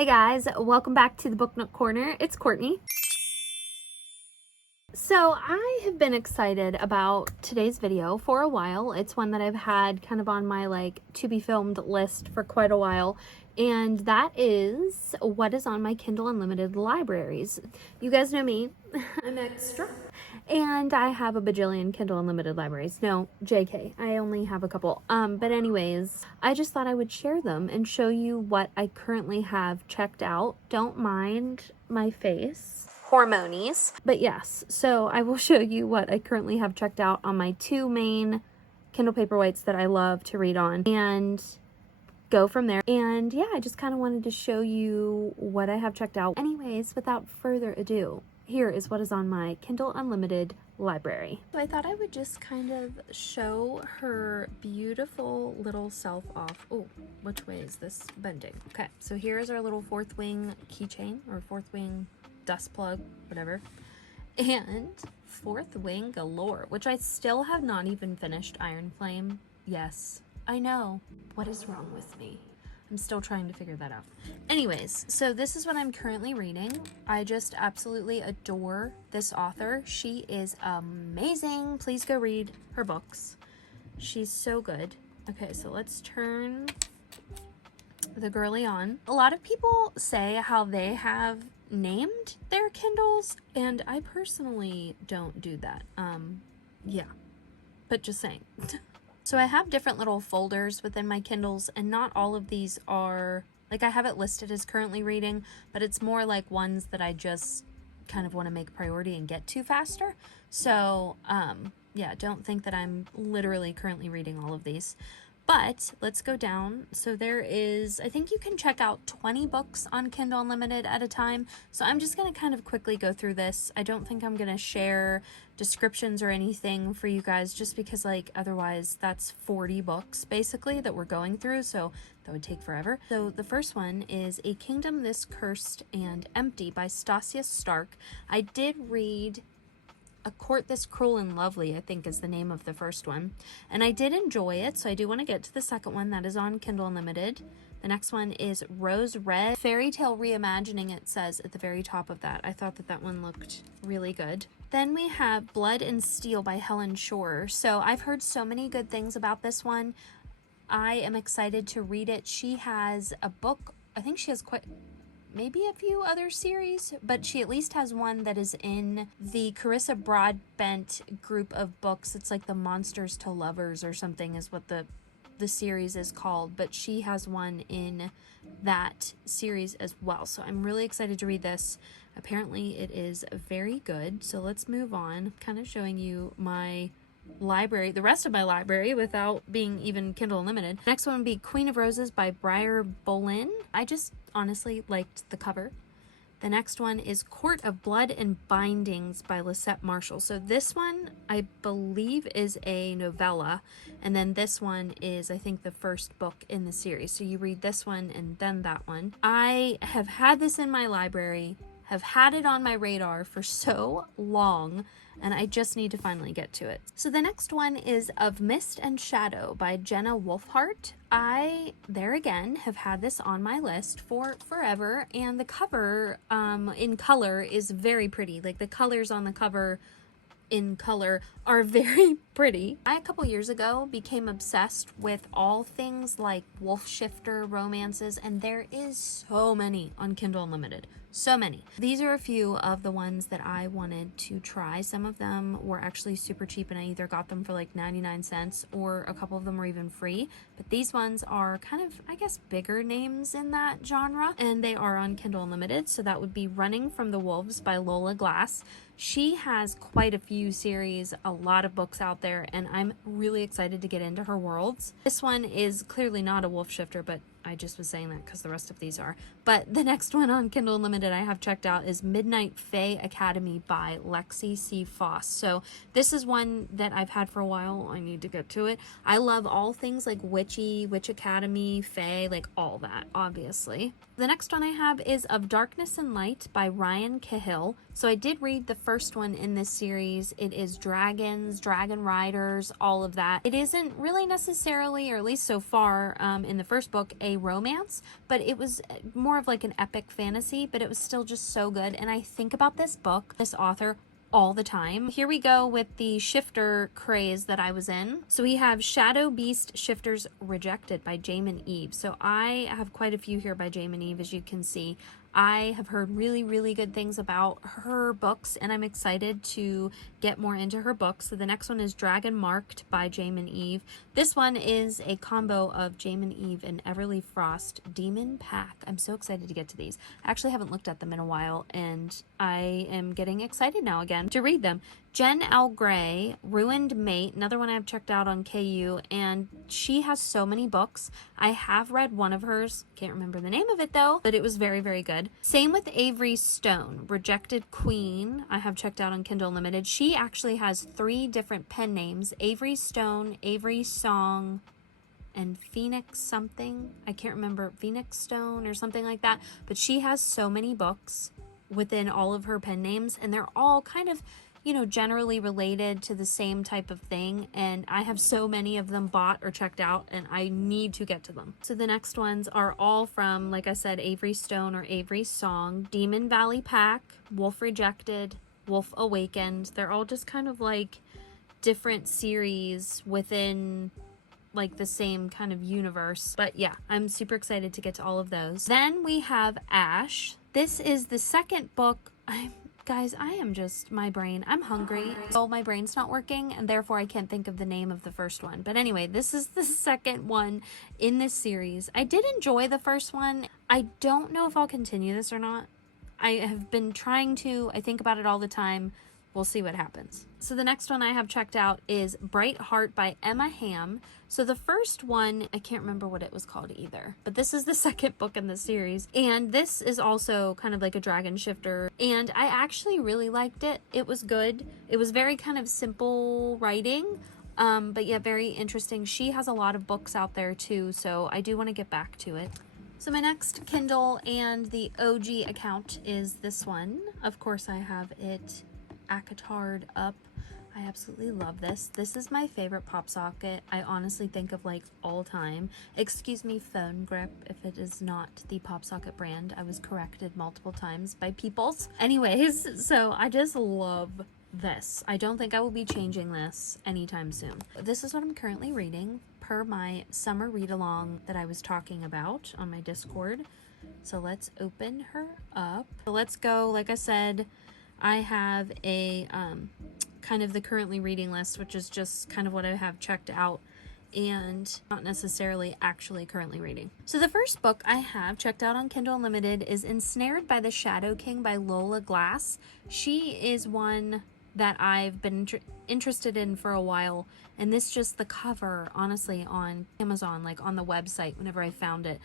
Hey guys, welcome back to the Book Nook Corner. It's Courtney. So I have been excited about today's video for a while. It's one that I've had kind of on my to be filmed list for quite a while, and that is what is on my Kindle Unlimited libraries. You guys know me, I'm extra, and I have a bajillion Kindle Unlimited libraries. No, JK, I only have a couple. But anyways, I just thought I would share them and show you what I currently have checked out. Don't mind my face. Hormonies. But yes, so I will show you what I currently have checked out on my two main Kindle Paperwhites that I love to read on and go from there. And yeah, I just kind of wanted to show you what I have checked out. Anyways, without further ado, here is what is on my Kindle Unlimited library. So I thought I would just kind of show her beautiful little self off. Oh, which way is this bending? Okay, so here's our little fourth wing keychain, or fourth wing dust plug, whatever, and fourth wing galore, which I still have not even finished Iron Flame. Yes, I know. What is wrong with me? I'm still trying to figure that out. Anyways, so this is what I'm currently reading. I just absolutely adore this author. She is amazing. Please go read her books. She's so good. Okay, so let's turn the girly on. A lot of people say how they have named their Kindles, and I personally don't do that. Yeah, but just saying. So I have different little folders within my Kindles, and not all of these are, I have it listed as currently reading, but it's more like ones that I just kind of want to make priority and get to faster. So, yeah, don't think that I'm literally currently reading all of these. But let's go down. So there is, I think you can check out 20 books on Kindle Unlimited at a time. So I'm just going to kind of quickly go through this. I don't think I'm going to share descriptions or anything for you guys, just because otherwise that's 40 books basically that we're going through. So that would take forever. So the first one is A Kingdom This Cursed and Empty by Stasia Stark. I did read A Court This Cruel and Lovely, I think is the name of the first one. And I did enjoy it, so I do want to get to the second one that is on Kindle Unlimited. The next one is Rose Red. Fairy Tale Reimagining, it says at the very top of that. I thought that that one looked really good. Then we have Blood and Steel by Helen Shore. So I've heard so many good things about this one. I am excited to read it. She has a book, I think she has maybe a few other series, but she at least has one that is in the Carissa Broadbent group of books. It's like the Monsters to Lovers or something is what the series is called, but she has one in that series as well. So I'm really excited to read this. Apparently it is very good. So let's move on. I'm kind of showing you my library, the rest of my library, without being even Kindle Unlimited. Next one would be Queen of Roses by Briar Bolin. I just honestly liked the cover. The next one is Court of Blood and Bindings by Lisette Marshall. So this one I believe is a novella, and then this one is, I think, the first book in the series. So you read this one and then that one. I have had this in my library, have had it on my radar for so long, and I just need to finally get to it. So the next one is Of Mist and Shadow by Jenna Wolfhart. I, there again, have had this on my list for forever, and the cover in color is very pretty. The colors on the cover in color are very pretty. I, a couple years ago, became obsessed with all things like wolf shifter romances, and there is so many on Kindle Unlimited. So many. These are a few of the ones that I wanted to try. Some of them were actually super cheap, and I either got them for 99 cents or a couple of them were even free. But these ones are kind of, I guess, bigger names in that genre, and they are on Kindle Unlimited. So that would be Running from the Wolves by Lola Glass. She has quite a few series, a lot of books out there, and I'm really excited to get into her worlds. This one is clearly not a wolf shifter, but I just was saying that because the rest of these are. But the next one on Kindle Unlimited I have checked out is Midnight Fae Academy by Lexi C. Foss. So this is one that I've had for a while. I need to get to it. I love all things like witchy, Witch Academy, fae, all that, obviously. The next one I have is Of Darkness and Light by Ryan Cahill. So I did read the first one in this series. It is dragons, dragon riders, all of that. It isn't really necessarily, or at least so far in the first book, a a romance, but it was more of like an epic fantasy, but it was still just so good. And I think about this book, this author, all the time. Here we go with the shifter craze that I was in. So we have Shadow Beast Shifters Rejected by Jamin Eve. So I have quite a few here by Jamin Eve, as you can see. I have heard really, really good things about her books, and I'm excited to get more into her books. So the next one is Dragon Marked by Jamin Eve. This one is a combo of Jamin Eve and Everly Frost Demon Pack. I'm so excited to get to these. I actually haven't looked at them in a while, and I am getting excited now again to read them. Jen L. Gray, Ruined Mate, another one I've checked out on KU, and she has so many books. I have read one of hers, can't remember the name of it though, but it was very, very good. Same with Avery Stone, Rejected Queen, I have checked out on Kindle Unlimited. She actually has 3 different pen names, Avery Stone, Avery Song, and Phoenix something. I can't remember, Phoenix Stone or something like that, but she has so many books within all of her pen names, and they're all kind of, you know, generally related to the same type of thing, and I have so many of them bought or checked out, and I need to get to them. So the next ones are all from, like I said, Avery Stone or Avery Song, Demon Valley Pack, Wolf Rejected, Wolf Awakened. They're all just kind of like different series within like the same kind of universe. But yeah, I'm super excited to get to all of those. Then we have Ash. This is the second book. Guys, I am just, my brain, I'm hungry. So my brain's not working, and therefore I can't think of the name of the first one. But anyway, this is the second one in this series. I did enjoy the first one. I don't know if I'll continue this or not. I have been trying to. I think about it all the time. We'll see what happens. So the next one I have checked out is Bright Heart by Emma Hamm. So the first one, I can't remember what it was called either, but this is the second book in the series. And this is also kind of like a dragon shifter. And I actually really liked it. It was good. It was very kind of simple writing, but yet very interesting. She has a lot of books out there too, so I do want to get back to it. So my next Kindle and the OG account is this one. Of course, I have it Acatard up. I absolutely love this. This is my favorite pop socket. I honestly think of like all time. Excuse me, phone grip, if it is not the pop socket brand. I was corrected multiple times by peoples. Anyways, so I just love this. I don't think I will be changing this anytime soon. This is what I'm currently reading per my summer read along that I was talking about on my Discord. So let's open her up. So let's go. Like I said, I have a kind of the currently reading list, which is just kind of what I have checked out and not necessarily actually currently reading. So the first book I have checked out on Kindle Unlimited is Ensnared by the Shadow King by Lola Glass. She is one that I've been interested in for a while, and this just the cover, honestly, on Amazon, like on the website, whenever I found it,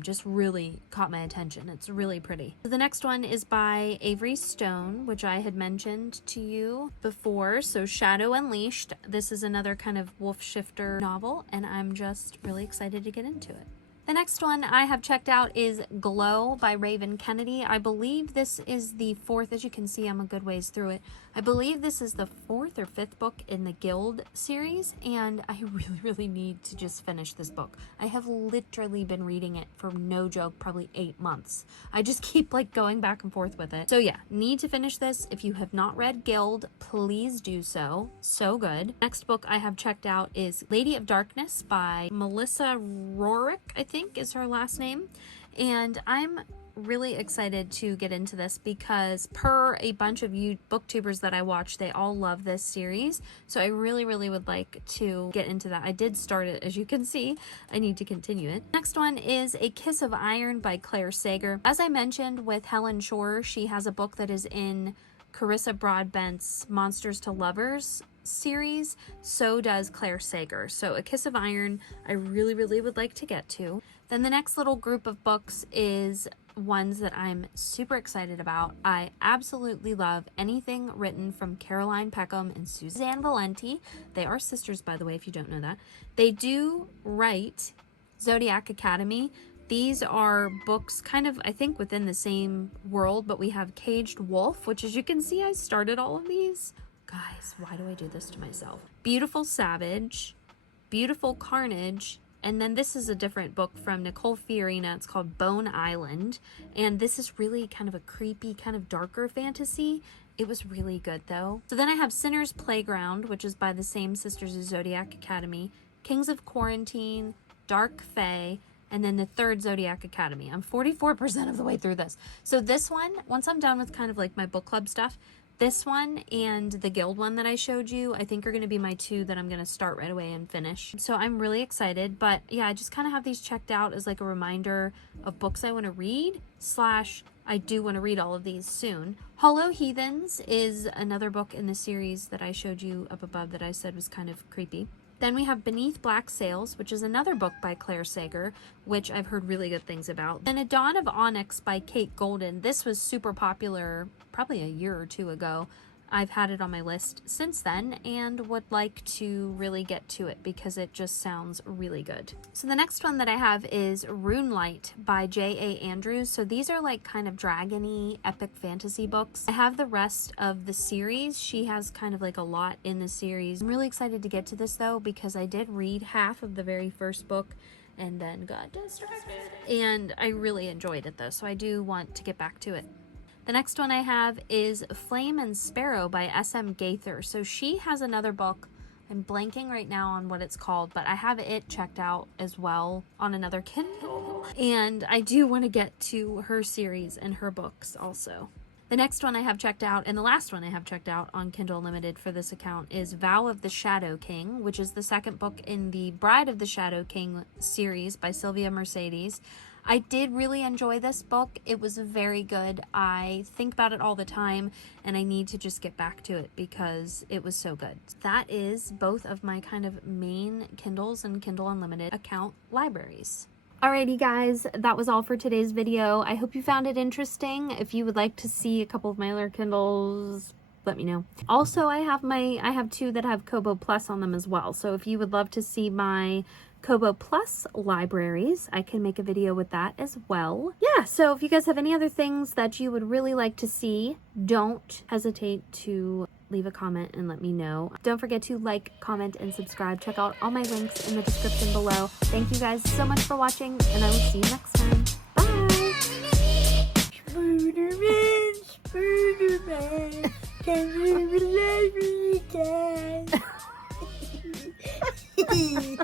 just really caught my attention. It's really pretty. So the next one is by Avery Stone, which I had mentioned to you before. So Shadow Unleashed. This is another kind of wolf shifter novel, and I'm just really excited to get into it. The next one I have checked out is Glow by Raven Kennedy. I believe this is the 4th, as you can see, I'm a good ways through it. I believe this is the 4th or 5th book in the Guild series, and I really, really need to just finish this book. I have literally been reading it for no joke, probably 8 months. I just keep like going back and forth with it. So yeah, need to finish this. If you have not read Guild, please do so. So good. Next book I have checked out is Lady of Darkness by Melissa Rorick, I think is her last name. And I'm really excited to get into this because per a bunch of you booktubers that I watch, they all love this series. So I really, really would like to get into that. I did start it, as you can see. I need to continue it. Next one is A Kiss of Iron by Claire Sager. As I mentioned with Helen Shore, she has a book that is in Carissa Broadbent's Monsters to Lovers series. So does Claire Sager. So A Kiss of Iron, I really, really would like to get to. Then the next little group of books is ones that I'm super excited about. I absolutely love anything written from Caroline Peckham and Suzanne Valenti. They are sisters, by the way, if you don't know that. They do write Zodiac Academy. These are books kind of, I think, within the same world, but we have Caged Wolf, which, as you can see, I started all of these. Guys, why do I do this to myself? Beautiful Savage, Beautiful Carnage, And then this is a different book from Nicole Fiorina. It's called Bone Island. And this is really kind of a creepy, kind of darker fantasy. It was really good though. So then I have Sinner's Playground, which is by the same sisters as Zodiac Academy, Kings of Quarantine, Dark Fae, and then the third Zodiac Academy. I'm 44% of the way through this. So this one, once I'm done with kind of like my book club stuff, this one and the Guild one that I showed you, I think are going to be my two that I'm going to start right away and finish. So I'm really excited. But yeah, I just kind of have these checked out as like a reminder of books I want to read, / I do want to read all of these soon. Hollow Heathens is another book in the series that I showed you up above that I said was kind of creepy. Then we have Beneath Black Sails, which is another book by Claire Sager, which I've heard really good things about. Then A Dawn of Onyx by Kate Golden. This was super popular probably a year or two ago. I've had it on my list since then and would like to really get to it because it just sounds really good. So the next one that I have is Runelight by J.A. Andrews. So these are like kind of dragon-y epic fantasy books. I have the rest of the series. She has kind of like a lot in the series. I'm really excited to get to this though because I did read half of the very first book and then got distracted. And I really enjoyed it though, so I do want to get back to it. The next one I have is Flame and Sparrow by S.M. Gaither. So she has another book. I'm blanking right now on what it's called, but I have it checked out as well on another Kindle. And I do want to get to her series and her books also. The next one I have checked out, and the last one I have checked out on Kindle Unlimited for this account, is Vow of the Shadow King, which is the second book in the Bride of the Shadow King series by Sylvia Mercedes. I did really enjoy this book. It was very good. I think about it all the time, and I need to just get back to it because it was so good. That is both of my kind of main Kindles and Kindle Unlimited account libraries. Alrighty guys, that was all for today's video. I hope you found it interesting. If you would like to see a couple of my other Kindles, let me know. Also, I have two that have Kobo Plus on them as well. So if you would love to see my Kobo Plus libraries, I can make a video with that as well. Yeah, so if you guys have any other things that you would really like to see, don't hesitate to leave a comment and let me know. Don't forget to like, comment, and subscribe. Check out all my links in the description below. Thank you guys so much for watching, and I will see you next time. Bye! Spider-Man, can you believe me again?